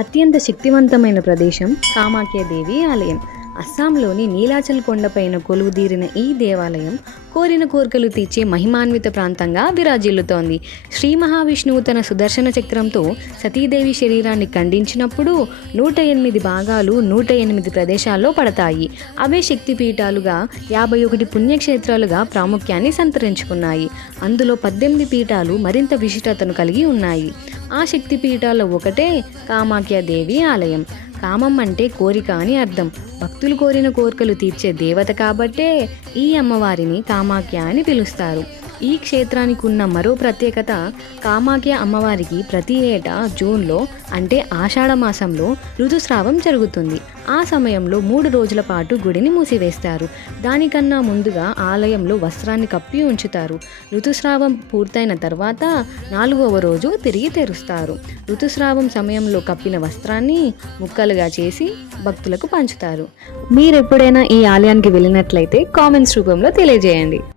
అత్యంత శక్తివంతమైన ప్రదేశం కామాఖ్యాదేవి ఆలయం. అస్సాంలోని నీలాచల్ కొండపైన కొలువుదీరిన ఈ దేవాలయం కోరిన కోరికలు తీర్చే మహిమాన్విత ప్రాంతంగా విరాజిల్లుతోంది. శ్రీ మహావిష్ణువు తన సుదర్శన చక్రంతో సతీదేవి శరీరాన్ని ఖండించినప్పుడు 108 భాగాలు 108 ప్రదేశాల్లో పడతాయి. అవే శక్తిపీఠాలుగా 51 పుణ్యక్షేత్రాలుగా ప్రాముఖ్యాన్ని సంతరించుకున్నాయి. అందులో 18 పీఠాలు మరింత విశిష్టతను కలిగి ఉన్నాయి. ఆ శక్తిపీఠాల్లో ఒకటే కామాఖ్యాదేవి ఆలయం. కామం అంటే కోరిక అని అర్థం. భక్తులు కోరిన కోరికలు తీర్చే దేవత కాబట్టే ఈ అమ్మవారిని కామాఖ్య అని పిలుస్తారు. ఈ క్షేత్రానికి ఉన్న మరో ప్రత్యేకత, కామాఖ్య అమ్మవారికి ప్రతి ఏటా జూన్లో అంటే ఆషాఢ మాసంలో ఋతుస్రావం జరుగుతుంది. ఆ సమయంలో 3 రోజుల పాటు గుడిని మూసివేస్తారు. దానికన్నా ముందుగా ఆలయంలో వస్త్రాన్ని కప్పి ఉంచుతారు. ఋతుస్రావం పూర్తయిన తర్వాత 4వ రోజు తిరిగి తెరుస్తారు. ఋతుస్రావం సమయంలో కప్పిన వస్త్రాన్ని ముక్కలుగా చేసి భక్తులకు పంచుతారు. మీరు ఎప్పుడైనా ఈ ఆలయానికి వెళ్ళినట్లయితే కామెంట్స్ రూపంలో తెలియజేయండి.